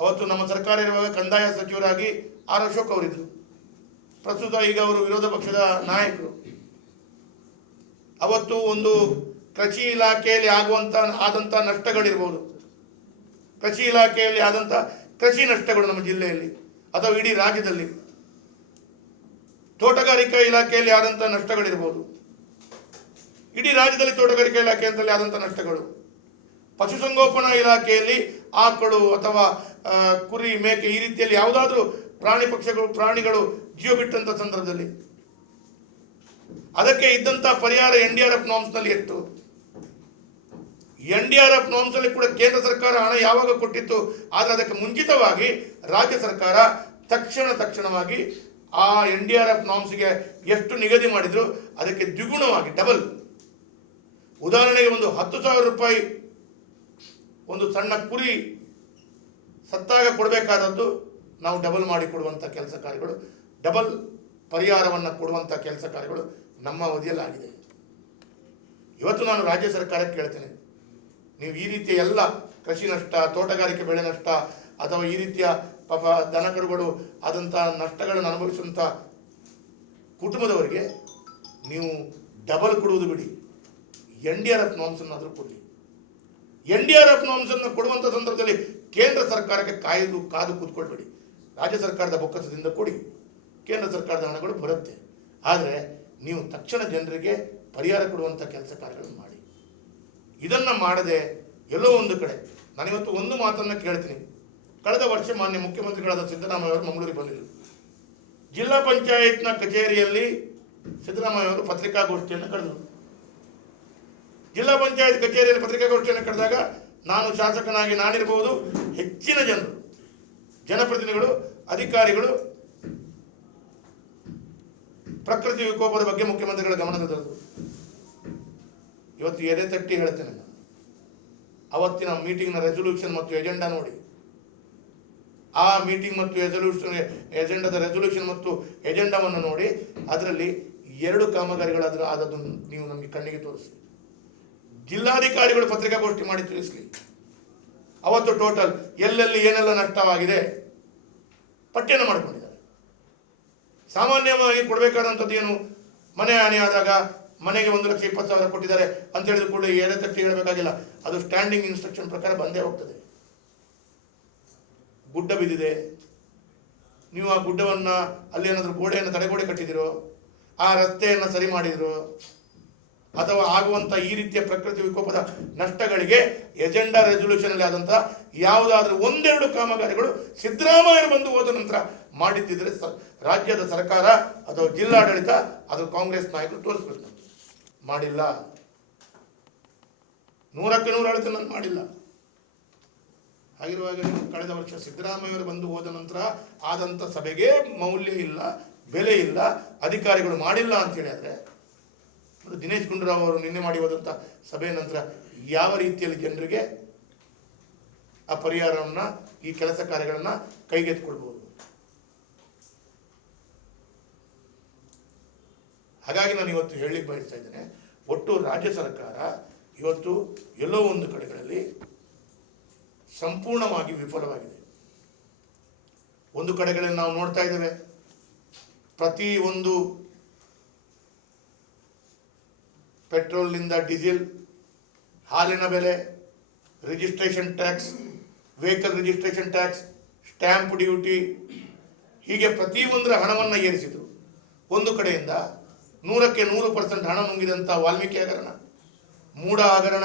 ಅವತ್ತು ನಮ್ಮ ಸರ್ಕಾರ ಇರುವಾಗ ಕಂದಾಯ ಸಚಿವರಾಗಿ ಆರ್ ಅಶೋಕ್ ಅವರಿದ್ದರು. ಪ್ರಸ್ತುತ ಈಗ ಅವರು ವಿರೋಧ ಪಕ್ಷದ ನಾಯಕರು. ಅವತ್ತು ಒಂದು ಕೃಷಿ ಇಲಾಖೆಯಲ್ಲಿ ಆಗುವಂಥ ಆದಂಥ ನಷ್ಟಗಳಿರ್ಬೋದು. ಕೃಷಿ ಇಲಾಖೆಯಲ್ಲಿ ಆದಂಥ ಕೃಷಿ ನಷ್ಟಗಳು ನಮ್ಮ ಜಿಲ್ಲೆಯಲ್ಲಿ, ಅಥವಾ ಇಡೀ ರಾಜ್ಯದಲ್ಲಿ. ತೋಟಗಾರಿಕಾ ಇಲಾಖೆಯಲ್ಲಿ ಆದಂಥ ನಷ್ಟಗಳಿರ್ಬೋದು. ಇಡೀ ರಾಜ್ಯದಲ್ಲಿ ತೋಟಗಾರಿಕಾ ಇಲಾಖೆ ಅಂತಲ್ಲಿ ಆದಂಥ ನಷ್ಟಗಳು. ಪಶುಸಂಗೋಪನಾ ಇಲಾಖೆಯಲ್ಲಿ ಆಕಳು ಅಥವಾ ಕುರಿ, ಮೇಕೆ ಈ ರೀತಿಯಲ್ಲಿ ಯಾವುದಾದ್ರೂ ಪ್ರಾಣಿ ಪಕ್ಷಗಳು, ಪ್ರಾಣಿಗಳು ಜೀವ ಬಿಟ್ಟಂತ ಸಂದರ್ಭದಲ್ಲಿ. ಅದಕ್ಕೆ ಇದ್ದಂತ ಪರಿಹಾರ ಎನ್ ಡಿ ಆರ್ ಎಫ್ ನಾಮ್ಸ್ನಲ್ಲಿ ಇತ್ತು. ಎನ್ ಡಿ ಆರ್ ಎಫ್ ನಾಮ್ಸಲ್ಲಿ ಕೂಡ ಕೇಂದ್ರ ಸರ್ಕಾರ ಹಣ ಯಾವಾಗ ಕೊಟ್ಟಿತ್ತು, ಆದರೆ ಅದಕ್ಕೆ ಮುಂಚಿತವಾಗಿ ರಾಜ್ಯ ಸರ್ಕಾರ ತಕ್ಷಣ ತಕ್ಷಣವಾಗಿ ಆ ಎನ್ ಡಿ ಆರ್ ಎಫ್ ನಾಮ್ಸ್ಗೆ ಎಷ್ಟು ನಿಗದಿ ಮಾಡಿದ್ರು, ಅದಕ್ಕೆ ದ್ವಿಗುಣವಾಗಿ, ಡಬಲ್. ಉದಾಹರಣೆಗೆ ಒಂದು ಹತ್ತು ಸಾವಿರ ರೂಪಾಯಿ ಒಂದು ಸಣ್ಣ ಕುರಿ ಸತ್ತಾಗ ಕೊಡಬೇಕಾದದ್ದು ನಾವು ಡಬಲ್ ಮಾಡಿ ಕೊಡುವಂಥ ಕೆಲಸ ಕಾರ್ಯಗಳು ಡಬಲ್ ಪರಿಹಾರವನ್ನು ಕೊಡುವಂಥ ಕೆಲಸ ಕಾರ್ಯಗಳು ನಮ್ಮ ಅವಧಿಯಲ್ಲಿ ಆಗಿದೆ ಇವತ್ತು ನಾನು ರಾಜ್ಯ ಸರ್ಕಾರಕ್ಕೆ ಕೇಳ್ತೇನೆ, ನೀವು ಈ ರೀತಿಯ ಎಲ್ಲ ಕೃಷಿ ನಷ್ಟ, ತೋಟಗಾರಿಕೆ ಬೆಳೆ ನಷ್ಟ, ಅಥವಾ ಈ ರೀತಿಯ ಪಾಪ ದನಕರುಗಳು ಆದಂಥ ನಷ್ಟಗಳನ್ನು ಅನುಭವಿಸುವಂಥ ಕುಟುಂಬದವರಿಗೆ ನೀವು ಡಬಲ್ ಕೊಡುವುದು ಬಿಡಿ. ಎನ್ ಡಿ ಆರ್ ಎಫ್ ನಾಮ್ಸನ್ನಾದರೂ ಕೊಡಿ ಎನ್ ಡಿ ಆರ್ ಎಫ್ ನಾಮ್ಸನ್ನು ಕೊಡುವಂಥ ಸಂದರ್ಭದಲ್ಲಿ ಕೇಂದ್ರ ಸರ್ಕಾರಕ್ಕೆ ಕಾಯ್ದು, ಕಾದು ಕೂತ್ಕೊಳ್ಬೇಡಿ. ರಾಜ್ಯ ಸರ್ಕಾರದ ಬೊಕ್ಕಸದಿಂದ ಕೊಡಿ ಕೇಂದ್ರ ಸರ್ಕಾರದ ಹಣಗಳು ಬರುತ್ತೆ. ಆದರೆ ನೀವು ತಕ್ಷಣ ಜನರಿಗೆ ಪರಿಹಾರ ಕೊಡುವಂಥ ಕೆಲಸ ಕಾರ್ಯಗಳನ್ನು ಮಾಡಿ. ಇದನ್ನು ಮಾಡದೆ ಎಲ್ಲೋ ಒಂದು ಕಡೆ, ನಾನಿವತ್ತು ಒಂದು ಮಾತನ್ನು ಕೇಳ್ತೀನಿ. ಕಳೆದ ವರ್ಷ ಮಾನ್ಯ ಮುಖ್ಯಮಂತ್ರಿಗಳಾದ ಸಿದ್ದರಾಮಯ್ಯ ಅವರು ಮಂಗಳೂರಿಗೆ ಬಂದಿದ್ದರು ಜಿಲ್ಲಾ ಪಂಚಾಯತ್ನ ಕಚೇರಿಯಲ್ಲಿ ಸಿದ್ದರಾಮಯ್ಯ ಅವರು ಪತ್ರಿಕಾಗೋಷ್ಠಿಯನ್ನು ಕರೆದರು ಜಿಲ್ಲಾ ಪಂಚಾಯತ್ ಕಚೇರಿಯಲ್ಲಿ ಪತ್ರಿಕಾಗೋಷ್ಠಿಯನ್ನು ಕರೆದಾಗ ನಾನು ಶಾಸಕನಾಗಿ ನಾನಿರಬಹುದು. ಹೆಚ್ಚಿನ ಜನರು, ಜನಪ್ರತಿನಿಧಿಗಳು, ಅಧಿಕಾರಿಗಳು, ಪ್ರಕೃತಿ ವಿಕೋಪದ ಬಗ್ಗೆ ಮುಖ್ಯಮಂತ್ರಿಗಳ ಗಮನಕ್ಕೆ ತಂದರು ಇವತ್ತು ಎದೆ ತಟ್ಟಿ ಹೇಳ್ತೇನೆ ಅವತ್ತಿನ ಮೀಟಿಂಗ್ನ ರೆಸೊಲ್ಯೂಷನ್ ಮತ್ತು ಎಜೆಂಡಾ ನೋಡಿ. ಆ ಮೀಟಿಂಗ್ ಮತ್ತು ರೆಸೊಲ್ಯೂಷನ್ ಎಜೆಂಡಾದ ರೆಸೊಲ್ಯೂಷನ್ ಮತ್ತು ಎಜೆಂಡಾವನ್ನು ನೋಡಿ. ಅದರಲ್ಲಿ ಎರಡು ಕಾಮಗಾರಿಗಳಾದರೂ ಆದದ್ದು ನೀವು ನಮಗೆ ಕಣ್ಣಿಗೆ ತೋರಿಸಿ. ಜಿಲ್ಲಾಧಿಕಾರಿಗಳು ಪತ್ರಿಕಾಗೋಷ್ಠಿ ಮಾಡಿ ತಿಳಿಸಲಿ. ಅವತ್ತು ಟೋಟಲ್ ಎಲ್ಲೆಲ್ಲಿ ಏನೆಲ್ಲ ನಷ್ಟವಾಗಿದೆ ಪಟ್ಟಿಯನ್ನು ಮಾಡಿಕೊಂಡಿದ್ದಾರೆ. ಸಾಮಾನ್ಯವಾಗಿ ಕೊಡಬೇಕಾದಂಥದ್ದು ಏನು? ಮನೆ ಹಾನಿಯಾದಾಗ ಮನೆಗೆ ಒಂದು ಲಕ್ಷ ಇಪ್ಪತ್ತು ಸಾವಿರ ಕೊಟ್ಟಿದ್ದಾರೆ ಅಂತ ಹೇಳಿದ ಕೂಡಲೇ ಏನೇ ತಟ್ಟಿ ಹೇಳಬೇಕಾಗಿಲ್ಲ. ಅದು ಸ್ಟ್ಯಾಂಡಿಂಗ್ ಇನ್ಸ್ಟ್ರಕ್ಷನ್ ಪ್ರಕಾರ ಬಂದೇ ಹೋಗ್ತದೆ. ಗುಡ್ಡ ಬಿದ್ದಿದೆ. ನೀವು ಆ ಗುಡ್ಡವನ್ನು ಅಲ್ಲಿ ಏನಾದರೂ ಗೋಡೆಯನ್ನು ತಡೆಗೋಡೆ ಕಟ್ಟಿದಿರೋ ಆ ರಸ್ತೆಯನ್ನು ಸರಿ ಮಾಡಿದಿರೋ? ಅಥವಾ ಆಗುವಂಥ ಈ ರೀತಿಯ ಪ್ರಕೃತಿ ವಿಕೋಪದ ನಷ್ಟಗಳಿಗೆ ಎಜೆಂಡಾ ರೆಸೊಲ್ಯೂಷನ್ ಅಲ್ಲಿ ಆದಂತಹ ಯಾವುದಾದ್ರೂ ಒಂದೆರಡು ಕಾಮಗಾರಿಗಳು ಸಿದ್ದರಾಮಯ್ಯ ಬಂದು ಹೋದ ನಂತರ ಮಾಡಿದ್ದಿದ್ರೆ ರಾಜ್ಯದ ಸರ್ಕಾರ ಅಥವಾ ಜಿಲ್ಲಾಡಳಿತ, ಅದು ಕಾಂಗ್ರೆಸ್ ನಾಯಕರು ತೋರಿಸ್ಬೇಕು. ಮಾಡಿಲ್ಲ. ನೂರಕ್ಕೆ ನೂರು ಅಳತೆ ನಾನು ಮಾಡಿಲ್ಲ. ಹಾಗಿರುವಾಗ ಕಳೆದ ವರ್ಷ ಸಿದ್ದರಾಮಯ್ಯವರು ಬಂದು ಹೋದ ನಂತರ ಆದಂಥ ಸಭೆಗೆ ಮೌಲ್ಯ ಇಲ್ಲ, ಬೆಲೆ ಇಲ್ಲ, ಅಧಿಕಾರಿಗಳು ಮಾಡಿಲ್ಲ ಅಂತ ಆದರೆ ದಿನೇಶ್ ಗುಂಡೂರಾವ್ ಅವರು ನಿನ್ನೆ ಮಾಡಿ ಹೋದಂಥ ಸಭೆಯ ನಂತರ ಯಾವ ರೀತಿಯಲ್ಲಿ ಜನರಿಗೆ ಆ ಪರಿಹಾರವನ್ನು, ಈ ಕೆಲಸ ಕಾರ್ಯಗಳನ್ನು ಕೈಗೆತ್ತಿಕೊಳ್ಬೋದು ಹಾಗಾಗಿ ನಾನು ಇವತ್ತು ಹೇಳಿ ಬಯಸ್ತಾ ಇದ್ದೇನೆ, ಒಟ್ಟು ರಾಜ್ಯ ಸರ್ಕಾರ ಇವತ್ತು ಎಲ್ಲೋ ಒಂದು ಕಡೆಗಳಲ್ಲಿ ಸಂಪೂರ್ಣವಾಗಿ ವಿಫಲವಾಗಿದೆ. ಒಂದು ಕಡೆಗಳಲ್ಲಿ ನಾವು ನೋಡ್ತಾ ಇದ್ದೇವೆ, ಪ್ರತಿ ಒಂದು ಪೆಟ್ರೋಲ್ನಿಂದ ಡೀಸೆಲ್, ಹಾಲಿನ ಬೆಲೆ, registration tax, vehicle registration tax, stamp duty, ಹೀಗೆ ಪ್ರತಿಯೊಂದರ ಹಣವನ್ನು ಏರಿಸಿದರು. ಒಂದು ಕಡೆಯಿಂದ ನೂರಕ್ಕೆ ನೂರು ಪರ್ಸೆಂಟ್ ಹಣ ನುಂಗಿದಂಥ ವಾಲ್ಮೀಕಿ ಹಗರಣ ಮೂಡ ಹಗರಣ,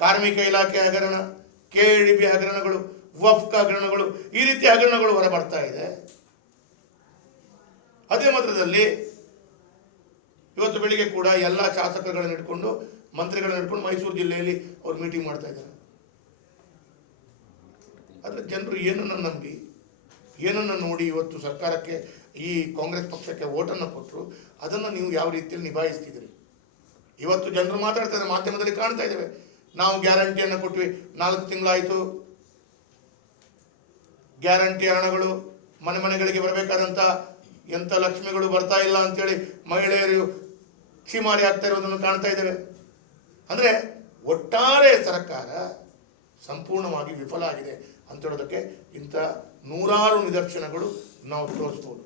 ಕಾರ್ಮಿಕ ಇಲಾಖೆ ಹಗರಣ, ಕೆ ಡಿ ಬಿ ಹಗರಣಗಳು, ವಫ್ಕ್ ಹಗರಣಗಳು ಈ ರೀತಿ ಹಗರಣಗಳು ಹೊರಬರ್ತಾ ಇದೆ. ಅದೇ ಮಾತ್ರದಲ್ಲಿ ಇವತ್ತು ಬೆಳಿಗ್ಗೆ ಕೂಡ ಎಲ್ಲ ಶಾಸಕರುಗಳನ್ನ ಇಟ್ಕೊಂಡು ಮಂತ್ರಿಗಳನ್ನ ಇಟ್ಕೊಂಡು ಮೈಸೂರು ಜಿಲ್ಲೆಯಲ್ಲಿ ಅವ್ರು ಮೀಟಿಂಗ್ ಮಾಡ್ತಾ ಇದ್ದಾರೆ. ಆದರೆ ಜನರು ಏನನ್ನು ನಂಬಿ, ಏನನ್ನು ನೋಡಿ ಇವತ್ತು ಸರ್ಕಾರಕ್ಕೆ, ಈ ಕಾಂಗ್ರೆಸ್ ಪಕ್ಷಕ್ಕೆ ಓಟನ್ನು ಕೊಟ್ಟರು ಅದನ್ನು ನೀವು ಯಾವ ರೀತಿಯಲ್ಲಿ ನಿಭಾಯಿಸ್ತಿದ್ದೀರಿ? ಇವತ್ತು ಜನರು ಮಾತಾಡ್ತಾರೆ ಮಾಧ್ಯಮದಲ್ಲಿ ಕಾಣ್ತಾ ಇದ್ದೇವೆ. ನಾವು ಗ್ಯಾರಂಟಿಯನ್ನು ಕೊಟ್ವಿ, ನಾಲ್ಕು ತಿಂಗಳಾಯಿತು. ಗ್ಯಾರಂಟಿ ಹಣಗಳು ಮನೆ ಮನೆಗಳಿಗೆ ಬರಬೇಕಾದಂಥ ಎಂಥ ಲಕ್ಷ್ಮಿಗಳು ಬರ್ತಾ ಇಲ್ಲ ಅಂತೇಳಿ ಮಹಿಳೆಯರು ಛೀಮಾರಿ ಆಗ್ತಾ ಇರೋದನ್ನು ಕಾಣ್ತಾ ಇದ್ದೇವೆ. ಅಂದರೆ ಒಟ್ಟಾರೆ ಸರ್ಕಾರ ಸಂಪೂರ್ಣವಾಗಿ ವಿಫಲ ಆಗಿದೆ ಅಂತ ಹೇಳೋದಕ್ಕೆ ಇಂಥ ನೂರಾರು ನಿದರ್ಶನಗಳು ನಾವು ತೋರಿಸ್ಬೋದು.